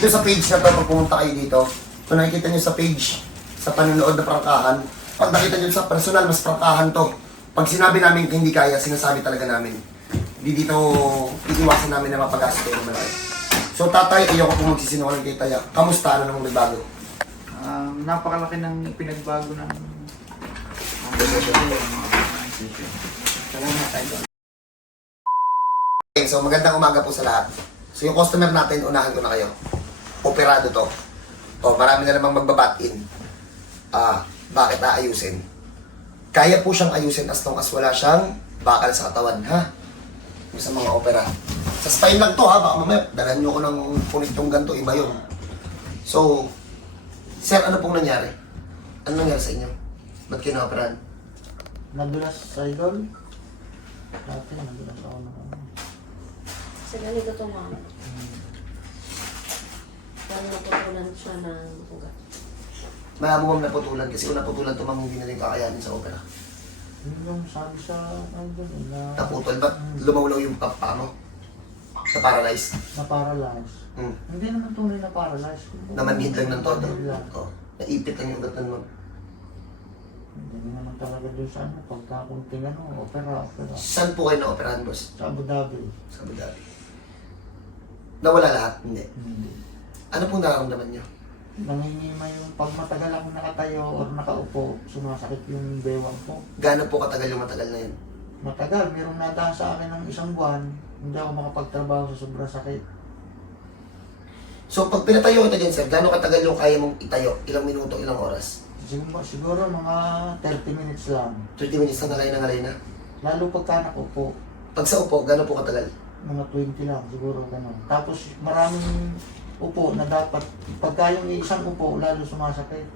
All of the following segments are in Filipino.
Dito sa page na to, pag pumunta kayo dito, kung nakikita nyo sa page, sa panonood na prangkahan, pag nakita nyo sa personal, mas prangkahan to. Pag sinabi namin hindi kaya, sinasabi talaga namin. Hindi dito iiwasan namin na mapag-asa kayo malaki. So tatay, ayoko po magsisinungaling kay Taya. Kamusta? Ano namang nagbago? Um, napakalaki ng pinagbago ng Salamat tayo. Okay, so magandang umaga po sa lahat. So yung customer natin, unahan ko na kayo. Operado to. O, marami na namang magbabat in. Ah, bakit aayusin? Kaya po siyang ayusin as long as wala siyang bakal sa katawan, ha? Yung sa mga opera. Sa spine lang to, ha? Baka mamaya, dalan nyo ko ng punit yung ganito, iba yun. So, sir, ano pong nangyari? Ano nangyari sa inyo? Ba't kayo na-operahan? Nadulas sa idol. Dati nadulas ako ng ano. Sa ganito to ma'am. Parang naputulan siya ng ugat. Malabo mong naputulan kasi kung naputulan to, ma'am, hindi na rin kakayanin sa opera. Yun yung sabi sa idol eh, na, Naputol ba? Lumawlaw yung papa mo? Na-paralyze? na paralyze. Hmm. Hindi naman tunay na paralyze. Namanhid lang ng todo? Namanhid lang. Oh. Naipit lang yung ugat mo. Hindi naman talaga doon sa ano, pagka kunting ano, opera, opera. Saan po kayo na-operahan, boss? Sa Abu Dhabi. Sa Abu Dhabi. Nawala lahat? Hindi. Hindi. Ano pong nararamdaman nyo? Nangingima yung pag matagal ako nakatayo or nakaupo, sumasakit yung bewang ko. Gaano po katagal yung matagal na yun? Matagal, mayroong nadaan sa akin ng isang buwan, hindi ako makapagtrabaho sa sobrang sakit. So, pag pinatayo kita dyan, sir, gaano katagal yung kaya mong itayo? Ilang minuto, ilang oras? Siguro, siguro mga 30 minutes lang. 30 minutes na ngalay na ngalay na. Lalo pagka nakupo, Pag sa upo, gaano po katagal? mga 20 lang siguro ganun. Tapos maraming upo na dapat, pagka yung isang upo, lalo sumasakit.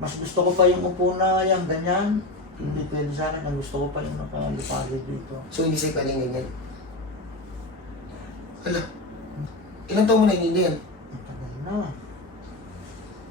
Mas gusto ko pa yung upo na yan, ganyan. Hindi pwede sa akin, ang gusto ko pa yung nakalipagod dito. So, hindi sa'yo pwedeng ganyan. Hala. Ilang taon mo na hindi yan? Matagal na.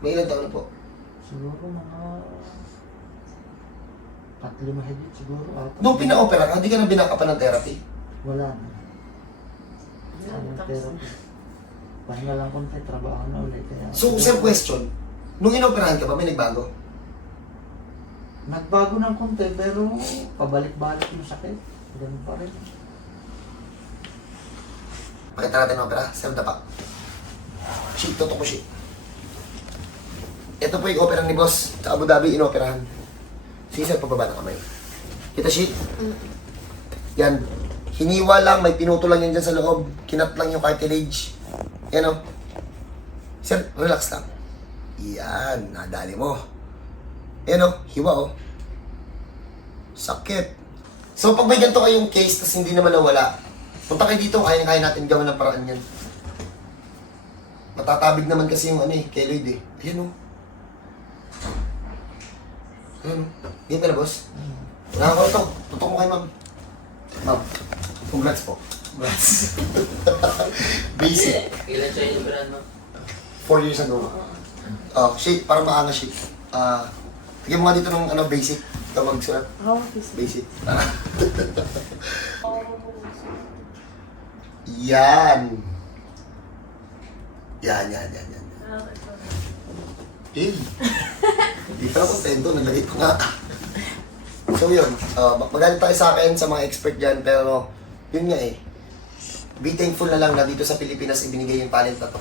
May ilang taon na po? Siguro mga tatlo mahigit siguro. Apat. Nung pina-opera ka, hindi ka na binakapan ng therapy. Wala na. Walang therapy. Pahinga lang konti, trabaho na ulit. Kaya, So, sir, question. Nung inoperahan ka ba, may nagbago? Nagbago ng konti, pero pabalik-balik yung sakit. Ganun pa rin. Pakita natin ang opera. Sir, dapa. Sheet, toto ko sheet. Ito po yung opera ni boss. Sa Abu Dhabi, inoperahan. Sige, sir, pababa na kamay. Kita sheet. Yan. Hiniwa lang, may pinuto lang yan dyan sa loob. Kinat lang yung cartilage. Yan o. Sir, relax lang. Yan, nadali mo. Yan o, hiwa o. Sakit. So, pag may ganito kayong case, tas hindi naman nawala, punta kayo dito, kaya-kaya natin gawin ng paraan yan. Matatabig naman kasi yung ano eh, keloid eh. Ayan o. Ayan o. Dito na, boss. Nakakaw ito. Tutok mo kay ma'am. Ma'am, congrats po. Congrats. Basic. Ilan siya yung brand mo? Four years ago. Oh, shake, para maanga shake. Ah, tigyan mo nga dito ng ano, basic. Ito magsulat. How is Basic. yan. Yan, yan, yan, yan. Eh, hindi pa ako kontento, nalagay ko nga. So yun, uh, magalit tayo sa akin sa mga expert dyan, pero yun nga eh. Be thankful na lang na dito sa Pilipinas ibinigay yung talent na to.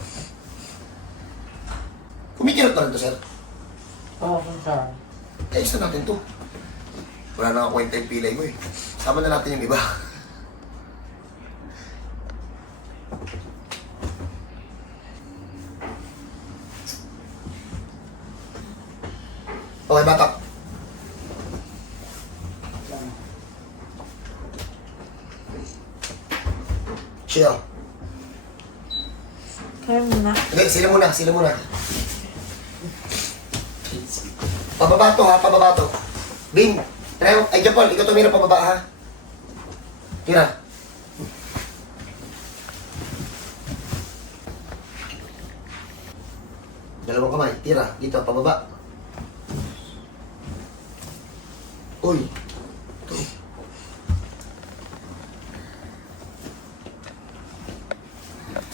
Kumikirot na rin to, sir. Oo, kung saan. Ayos na natin to. Wala na kwenta yung pilay mo eh. Sama na natin yung iba. Okay, batak. Chill. Kaya mo na. Hindi, sila muna, sila muna. Pababa to ha, pababa to. Bing, try mo. Ay, Japol, ikaw tumira pababa ha. Tira. Dalawang kamay, tira. Dito, pababa. Uy.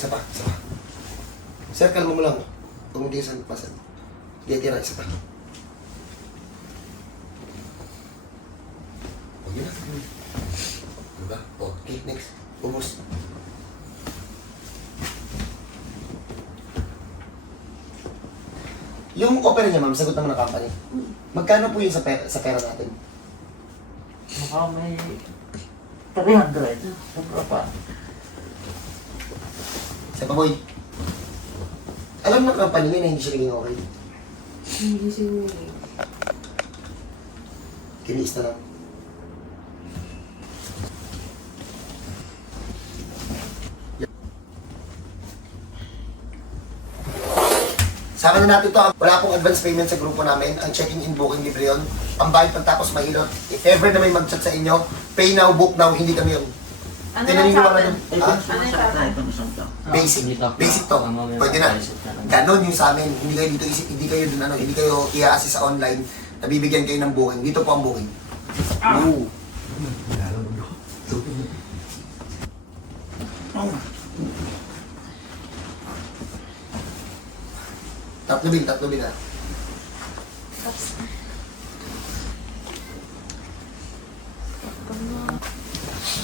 Isa pa, isa pa. Circle mo mo lang. Huwag mo din sa pasan. Hindi, tira, isa pa. Yun na. Diba? Okay, next. Ubus. Yung opera niya, ma'am, sagot naman ng company. Magkano po yun sa pera, sa pera natin? Baka may 300. Sobra pa. Sa paboy. Alam ng company niya na hindi siya naging okay. Hindi siguro. Kiniis na lang. Sama na natin to. Wala pong advance payment sa grupo namin. Ang checking in booking libre yun. Ang bayad pagtapos mahilot. If ever na may mag-chat sa inyo, pay now, book now, hindi kami yun. Ano. Ito Ah, yung sumasakit na isang to. Basic. Basic to. Pwede na. Ganon yung sa amin. Hindi kayo dito isip, hindi kayo dun ano, hindi kayo i-assist sa online. Nabibigyan kayo ng booking. Dito po ang booking. Oo. Tatlo bin, tatlo bin ha.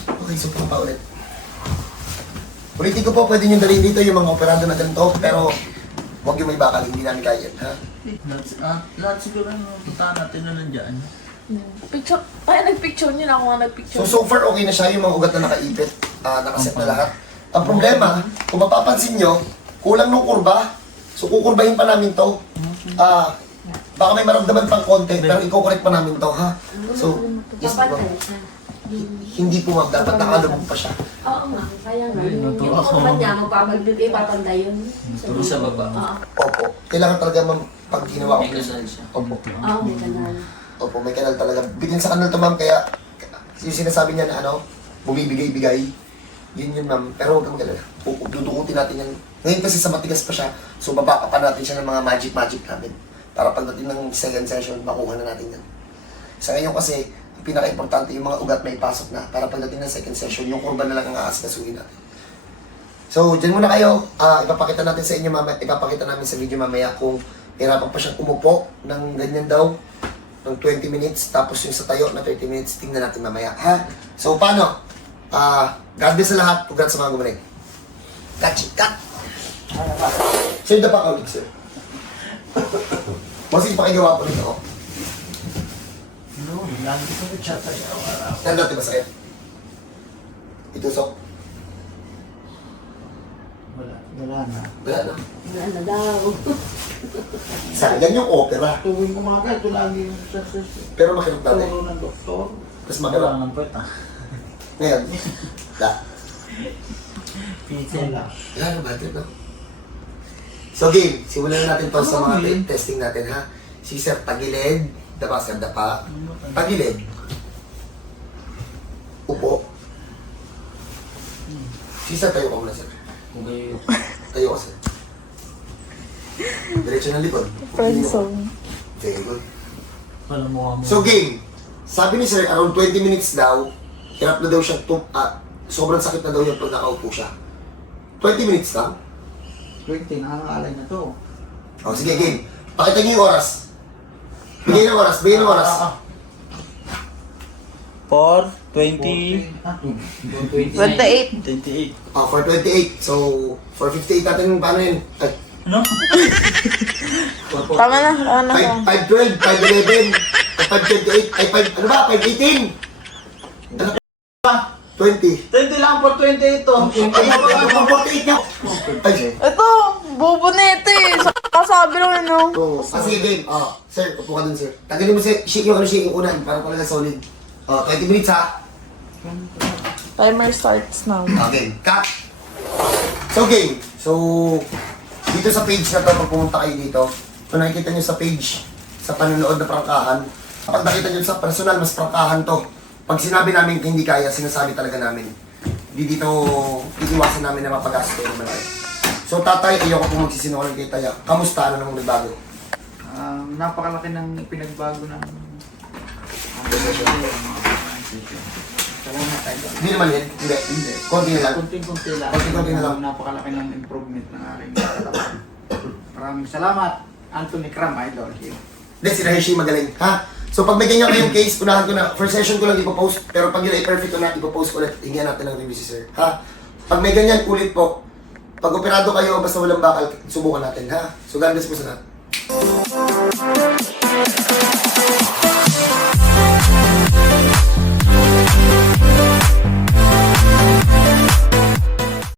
Okay, so pa ulit. Ulitin ko po, pwede nyo dalhin dito yung mga operado na ganito, pero huwag yung may bakal, hindi namin kaya yan, ha? Lahat, ah, lahat siguro yung puntahan natin na nandiyan. Picture, ay nagpicture niyo na ako nga nagpicture. So, so far okay na siya, yung mga ugat na nakaipit, ah, nakaset na lahat. Ang problema, kung mapapansin nyo, kulang ng kurba, so kukurbahin pa namin to. Ah, baka may maramdaman pang konti, pero i-correct pa namin to, ha? So, yes po, ma'am. Hindi po ma'am, dapat nakalubog pa siya. Oo nga, kaya nga. Ay, Yung, natuwa yung ako. kurban niya, magpapagbibigay, papantay yun. Turo sa baba. Oo. Opo, kailangan talaga ma'am, pag ginawa May ko. kasal siya. Opo. Oo, may kanal. Opo, may kanal talaga. Bigyan sa kanal to ma'am, kaya yung sinasabi niya na ano, bumibigay-bigay. Yun yun ma'am. Pero huwag kang galala. Dudukutin natin yan. Ngayon kasi sa matigas pa siya, so babaka pa natin siya ng mga magic-magic namin. Para pagdating ng second session, makuha na natin yan. Sa ngayon kasi, pinaka-importante yung mga ugat na ipasok na para pagdating ng second session, yung kurban na lang ang aasikasuhin natin. So, dyan muna kayo. Ah, ipapakita natin sa inyo mamaya, ipapakita namin sa video mamaya kung hirapan pa siyang umupo ng ganyan daw ng 20 minutes tapos yung sa tayo na 30 minutes tingnan natin mamaya ha so paano ah God bless sa lahat congrats sa mga gumaling cut it, cut sir the pa kaulig sir Bossing pakigawa po nito oh. No, lagi ko na chat ay araw-araw. Tanda natin ba sakit? Itusok. Wala, wala na. Wala na. Wala na daw. Sayang yung opera. Tuwing umaga, ito lagi yung sa- Pero makirap natin. turo ng doktor. Mas makirap. Wala ng puwet ah. Ngayon. Da. Pizza lang. Wala na bad trip, no? So game, simulan na natin to sa mga testing natin ha. Si Sir Tagilid, dapa Sir Dapa. Tagilid. Upo. Si Sir, tayo ka muna Sir. Kung kayo Tayo ka Sir. Diretso ng likod. Friend zone. Very good. Mo mo. So game, sabi ni Sir, around 20 minutes daw, hirap na daw siya, tum ah, sobrang sakit na daw yung pag nakaupo siya. 20 minutes lang? 20, nangangalay na to. O, sige, game. Pakita niyo yung oras. Bigay ng oras, bigay ng oras. Ah, ah, 4, 20. 20, Ah, 28. 28. Oh, for 28. So, for 58 natin yung paano yun? Ay, Ano? Tama na, tama na. 5, 512, 511, 528, ay 5, ano ba? 518. Ano ba? 20. 20 lang for 28 to. Ay, ay, 48 na. Ay, Ito, bobo nito eh. Kasabi lang ano. Oo. Sige, game. Oh, sir, upo ka dun, sir. Tagalin mo, sir. Shake yung ano, shake yung unan. Para talaga solid. Oh, 20 minutes, ha? Timer starts now. Okay, cut. So, game. So, dito sa page na to, pag pumunta kayo dito, kung nakikita nyo sa page, sa panonood na prangkahan, kapag nakita nyo sa personal, mas prangkahan to. Pag sinabi namin hindi kaya, sinasabi talaga namin. Hindi dito iiwasan namin na mapagasto naman tayo. So tatay, ayoko po magsisinungaling kay Taya. Kamusta? Ano namang nagbago? Ah, napakalaki ng pinagbago ng Salamat tayo. Hindi naman yun. Hindi. Hindi. Konti na lang. Kunting-kunti lang. Konti-konti na lang. Napakalaki ng improvement ng aking katawan. Maraming salamat, Anthony Cram, idol. Hindi, si Raheshi magaling. Ha? So pag may ganyan kayong case, unahan ko na, first session ko lang ipopost, pero pag yun ay perfect ko na, ipopost ulit, hingyan natin ng review si sir. Ha? Pag may ganyan, ulit po, pag operado kayo, basta walang bakal, subukan natin ha. So God bless po sa lahat.